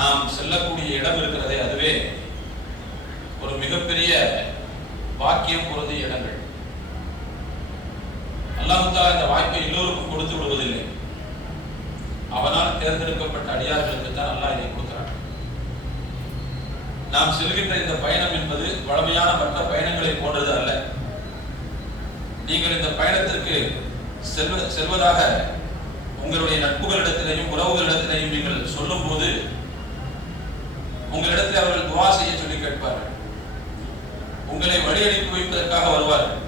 நாம் செல்லக்கூடிய இடம் இருக்கிறதே அதுவே ஒரு மிகப்பெரிய பாக்கியம் பொருந்திய இடங்கள். அல்லாஹ் தஆலா இந்த வாய்ப்பை எல்லோருக்கும் கொடுத்து விடுவதில்லை. அவனால் தேர்ந்தெடுக்கப்பட்ட அடியார்களுக்கு தான் அல்லாஹ் இதை கொடுக்கிறார். நாம் செல்கின்ற இந்த பயணம் என்பது வழமையான மற்ற பயணங்களை போன்றது அல்ல. நீங்கள் இந்த பயணத்திற்கு செல்வதாக உங்களுடைய நட்புகளிடத்திலையும் உறவுகளிடத்திலையும் நீங்கள் சொல்லும் போது உங்களிடத்தில் அவர்கள் துவா செய்ய சொல்லி கேட்பார்கள். உங்களை வழி அனுப்பி வைப்பதற்காக வருவார்கள்.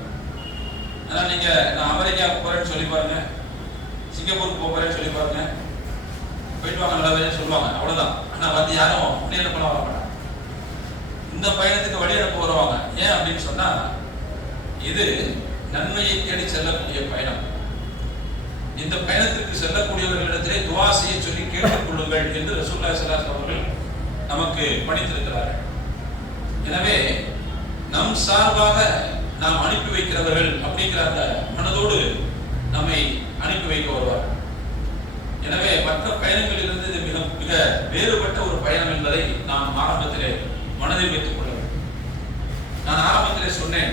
ஆனால் நீங்க நான் அமெரிக்கா போறேன்னு சொல்லி பாருங்க, சிங்கப்பூருக்கு போறேன்னு சொல்லி பாருங்க, போயிட்டு வாங்க நல்லா சொல்லுவாங்க, அவ்வளவுதான். ஆனா வந்து யாரும் வழி அனுப்ப வர மாட்டாங்க. இந்த பயணத்துக்கு வழி அனுப்ப வருவாங்க. ஏன் அப்படின்னு சொன்னா இது நன்மையை தேடி செல்லக்கூடிய பயணம். இந்த பயணத்திற்கு செல்லக்கூடியவர்களிடத்திலே துவா செய்ய சொல்லி கேட்டுக் கொள்ளுங்கள் என்று ரசூலுல்லாஹி ஸல்லல்லாஹு அலைஹி வஸல்லம் அவர்கள் நமக்கு பணித்திருக்கிறார்கள். எனவே நம் சார்பாக நாம் அனுப்பி வைக்கிறவர்கள் அப்படிங்கிற அந்த மனதோடு நம்மை அனுப்பி வைக்க வருவார். எனவே மற்ற பயணங்களிலிருந்து இது மிக மிக வேறுபட்ட ஒரு பயணம் என்பதை நாம் ஆரம்பத்திலே மனதில் வைத்துக் கொள்ள வேண்டும். நான் ஆரம்பத்திலே சொன்னேன்,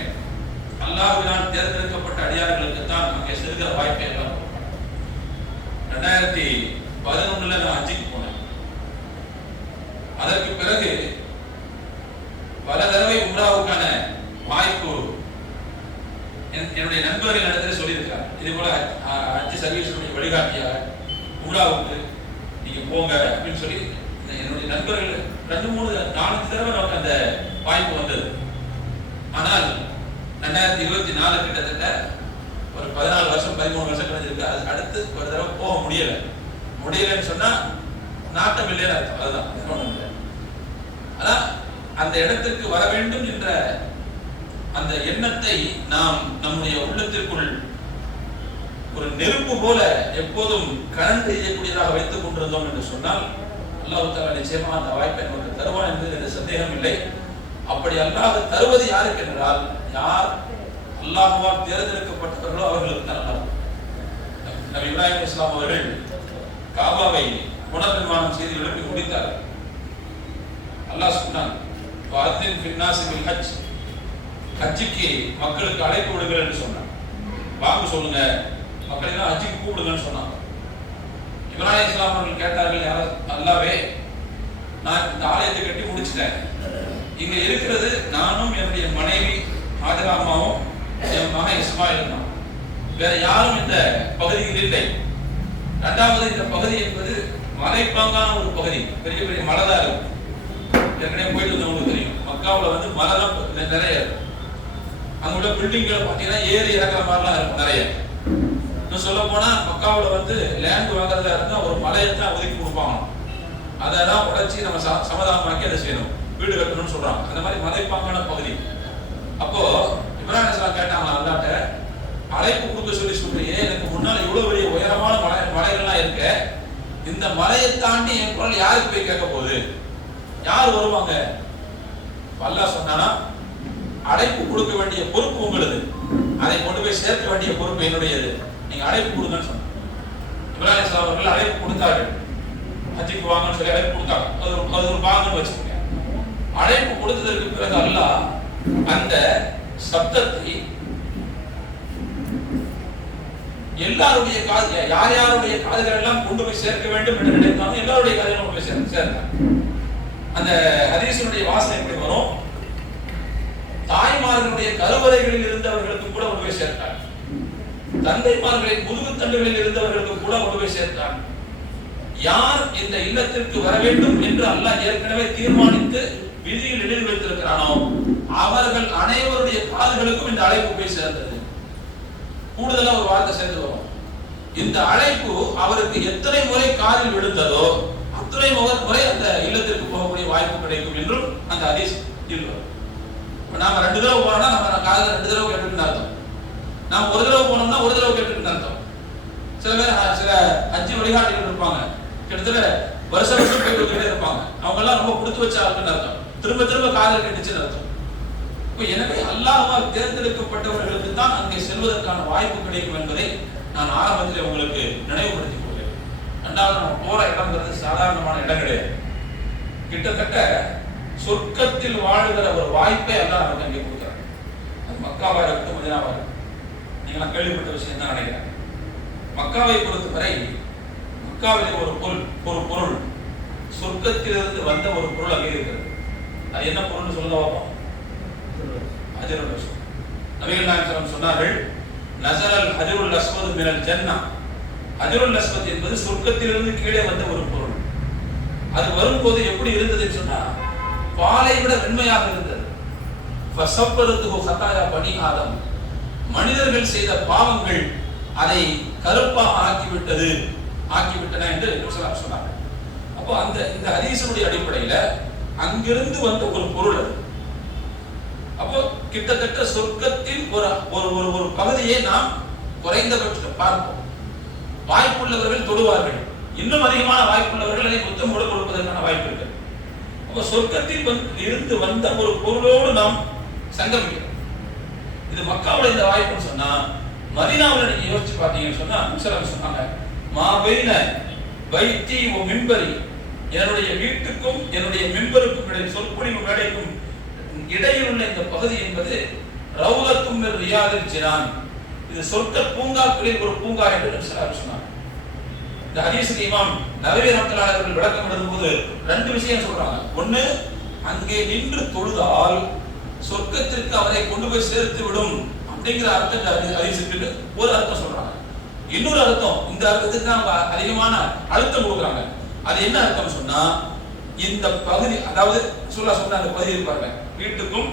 அல்லாஹ்வினால் தேர்ந்தெடுக்கப்பட்ட அடியார்களுக்கு தான் அங்கே செல்கிற வாய்ப்பை எல்லாம். 2011 நான் ஹஜ்ஜுக்கு போனேன். அதற்கு பிறகு பல தடவை உம்ராவுக்கான வாய்ப்பு என்னுடைய நண்பர்கள் இடத்துல சொல்லியிருக்கிறார். இதே போல ஹஜ் சர்வீஸுடைய வழிகாட்டியாக உம்ராவுக்கு நீங்க போங்க அப்படின்னு சொல்லி என்னுடைய நண்பர்கள் 2-3-4 தடவை நமக்கு அந்த வாய்ப்பு வந்தது. ஆனால் 2024 கிட்டத்தட்ட ஒரு 14 வருஷம் 13 வருஷம் கழிஞ்சிருக்கு. அது அடுத்து ஒரு தடவை போக முடியலன்னு சொன்னா நாட்டம் இல்லைன்னு அர்த்தம். அதுதான். அதான் அந்த இடத்திற்கு வர வேண்டும் என்ற அந்த எண்ணத்தை நாம் நம்முடைய உள்ளத்திற்குள் ஒரு நெருப்பு போல எப்போதும் கரண்ட் எய்யக்கூடியதாக வைத்துக் கொண்டிருந்தோம் என்று சொன்னால் அல்லாஹ் தஆலா நிச்சயமா அந்த வாய்ப்பை நமக்கு தருவான் என்பதில் சந்தேகம் இல்லை. அப்படி அல்லாஹ் தருவது யாருக்கு என்றால், யார் அல்லாஹ்வால் தேர்ந்தெடுக்கப்பட்டவர்களோ அவர்களுக்கு தான் அல்லாஹ். நபி இப்ராஹிம் அலைஹிஸ்ஸலாம் அவர்கள் காபாவை புனர்நிர்மாணம் செய்து எழுப்பி முடித்தார்கள். அல்லாஹ் சொன்னான், வஅத்தின் ஃபின்னாஸி பில் ஹஜ், ஹஜ்ஜுக்கு மக்களுக்கு அழைப்பு விடுங்கள் என்று சொன்னான். வாங்க சொல்லுங்க, மக்களை எல்லாம் ஹஜ்ஜுக்கு கூப்பிடுங்கன்னு சொன்னாங்க. இப்ராஹிம் அலைஹிஸ்ஸலாம் அவர்கள் கேட்டார்கள், யார் அல்லாஹ்வே, நான் இந்த ஆலயத்தை கட்டி முடிச்சிட்டேன். இங்க இருக்கிறது நானும் என்னுடைய மனைவி ஹாஜரா அம்மாவும் என் மகன் இஸ்மாயில் தான். வேற யாரும் இந்த பகுதியில் இல்லை. இரண்டாவது, இந்த பகுதி என்பது மலைப்பாங்கான ஒரு பகுதி, பெரிய பெரிய மலை தான் இருக்கும். ஏற்கனவே போயிட்டு வந்தவங்களுக்கு தெரியும், மக்காவுல வந்து மலை தான் நிறைய இருக்கும். அங்க உள்ள பில்டிங்களை பார்த்தீங்கன்னா ஏறி இறக்குற மாதிரிலாம் இருக்கும் நிறைய. இன்னும் சொல்ல போனா மக்காவுல வந்து லேண்ட் வாங்குறதா இருந்தா ஒரு மலையை தான் ஒதுக்கி கொடுப்பாங்க. அதை தான் உடைச்சி நம்ம சமாதானமாக்கி அதை செய்யணும், வீடு கட்டணும்னு சொல்றாங்க. அந்த மாதிரி மலைப்பாங்கான பகுதி. அப்போ இப்ராஹிம் அலைஹிஸ்ஸலாம் கேட்டாங்க அல்லாஹ்ட்ட, அழைப்பு கொடுக்க சொல்லி சொல்றியே, எனக்கு முன்னால இவ்வளவு பெரிய உயரமான மலைகள்லாம் இருக்க, இந்த மலையை தாண்டி என் குரல் யாருக்கு போய் கேட்க போகுது, யார் வருவாங்க? அல்லாஹ் சொன்னானா, அழைப்பு கொடுக்க வேண்டிய பொறுப்பு உங்களுது, அதை கொண்டு போய் சேர்க்க வேண்டிய பொறுப்பு என்னுடையது, நீங்க அழைப்பு கொடுங்கன்னு சொன்னாங்க. இப்ராஹிம் அலைஹிஸ்ஸலாம் அவர்கள் அழைப்பு கொடுத்தார்கள். ஹஜ்ஜுக்கு வாங்கன்னு சொல்லி அழைப்பு கொடுத்தாங்க. அது ஒரு பாகம்னு வச்சுக்கோங்க. அழைப்பு கொடுத்ததற்கு பிறகு அல்லாஹ் அந்த சப்தத்தை எல்லாருடைய காது, யார் யாருடைய காதுகள் எல்லாம் கொண்டு போய் சேர்க்க வேண்டும் என்று நினைத்தாலும் எல்லாருடைய காதுகளும் கொண்டு போய் சேர்த்தார். அந்த ஹதீஸினுடைய வாசனை எப்படி வரும்? தாய்மார்களுடைய கருவறைகளில் இருந்தவர்களுக்கு கூட கொண்டு போய் சேர்த்தார். தந்தைமார்களின் முதுகுத்தண்டுகளில் இருந்தவர்களுக்கு கூட கொண்டு போய் சேர்த்தார். யார் இந்த இல்லத்திற்கு வர வேண்டும் என்று அல்லாஹ் ஏற்கனவே தீர்மானித்து விதியில் எழுதி வைத்திருக்கிறானோ அவர்கள் அனைவருடைய காதுகளுக்கும் இந்த அழைப்பு போய் சேர்ந்தது. கூடுதலா ஒரு வார்த்தை சேர்ந்து வரும், இந்த அழைப்பு அவருக்கு எத்தனை முறை காதில் விழுந்ததோ அத்தனை முறை அந்த இல்லத்திற்கு போகக்கூடிய வாய்ப்பு கிடைக்கும் என்றும் அந்த ஹதீஸ் இருக்கும். நாம 2 தடவை போனோம்னா நம்ம காதுல 2 தடவை கேட்டுக்கிட்டு அர்த்தம். நாம ஒரு தடவை போனோம்னா ஒரு தடவை கேட்டுக்கிட்டு அர்த்தம். சில பேர் சில ஹஜ் வழிகாட்டிகள் இருப்பாங்க, கிட்டத்தட்ட வருஷம் போயிட்டு இருப்பாங்க. அவங்க எல்லாம் ரொம்ப கொடுத்து வச்ச ஆளுன்னு அர்த்தம், திரும்ப திரும்ப காதல் கேட்டுச்சுன்னு அர்த்தம். எனவே அல்லாஹ்வால் தேர்ந்தெடுக்கப்பட்டவர்களுக்கு தான் அங்கே செல்வதற்கான வாய்ப்பு கிடைக்கும் என்பதை நான் ஆரம்பத்தில் உங்களுக்கு நினைவுபடுத்திக் கொள்கிறேன். ரெண்டாவது நம்ம போற இடம்ங்கிறது சாதாரணமான இடம் கிடையாது. கிட்டத்தட்ட சொர்க்கத்தில் வாழுகிற ஒரு வாய்ப்பை எல்லாம் நமக்கு அங்கே கொடுக்குறாங்க. அது மக்காவா இருக்கட்டும், மதீனாவா இருக்கட்டும். நீங்களாம் கேள்விப்பட்ட விஷயம் தான் நினைக்கிறேன். மக்காவை பொறுத்தவரை மக்காவிலே ஒரு பொருள் சொர்க்கத்திலிருந்து வந்த ஒரு பொருள் அங்கே இருக்கிறது. அது என்ன பொருள்னு சொல்ல பார்ப்போம். ஹஜருல் அஸ்வத். நபிகள் நாயகம் சொன்னார்கள், நஸரல் ஹஜருல் அஸ்வத் மினல் ஜன்னா. ஹஜருல் அஸ்வத் என்பது சொர்க்கத்திலிருந்து கீழே வந்த ஒரு பொருள். அது வரும்போது எப்படி இருந்ததுன்னு சொன்னா பாலை விட வெண்மையாக இருந்தது. ஃபஸப்பரத்துஹு ஹதாயா பனி ஆதம். மனிதர்கள் செய்த பாவங்கள் அதை கருப்பாக ஆக்கிவிட்டன என்று சொன்னார்கள். அப்போ இந்த ஹதீஸுடைய அடிப்படையில அங்கிருந்து வந்த ஒரு பொருள் அது. அப்போ கிட்டத்தட்ட சொர்க்கத்தின் ஒரு பகுதியை நாம் குறைந்தபட்சம் பார்ப்போம். வாய்ப்புள்ளவர்கள் தொடுவார்கள், இன்னும் அதிகமான வாய்ப்புள்ளவர்கள் அதை முத்தம் கொடுப்பதற்கான வாய்ப்பு இருக்கு. அப்போ சொர்க்கத்தில் இருந்து வந்த ஒரு பொருளோடு நாம் சங்கமிக்கிறோம். இது மக்காவுல இந்த வாய்ப்புன்னு சொன்னா, மதீனாவுல நீங்க யோசிச்சு பார்த்தீங்கன்னு சொன்னா முஸ்லிம் சொன்னாங்க, மாபைன பைத்தி வ மின்பரி, என்னுடைய வீட்டுக்கும் என்னுடைய மின்பருக்கும் இடையில், சொற்பொழிவு மேடைக்கும் இடையில் உள்ள இந்த பகுதி என்பது ரௌலத்தும் மின் ரியாதில் ஜினான், இது சொர்க்க பூங்காக்களில் ஒரு பூங்கா என்று சொன்னாங்க. இந்த ஹதீஸுக்கு இமாம் நவவி ரஹ்மத்துல்லாஹி அவர்கள் விளக்கம் எழுதும்போது ரெண்டு விஷயம் சொல்றாங்க. ஒண்ணு, அங்கே நின்று தொழுதால் சொர்க்கத்திற்கு அவரை கொண்டு போய் சேர்த்து விடும் அப்படிங்கிற அர்த்தம் ஹதீஸுக்கு ஒரு அர்த்தம் சொல்றாங்க. இன்னொரு அர்த்தம், இந்த அர்த்தத்துக்கு அவங்க அதிகமான அழுத்தம் கொடுக்குறாங்க. அது என்ன அர்த்தம் சொன்னா, இந்த பகுதி, அதாவது சொல்ல சொன்ன அந்த பகுதி இருப்பாங்க, வீட்டுக்கும்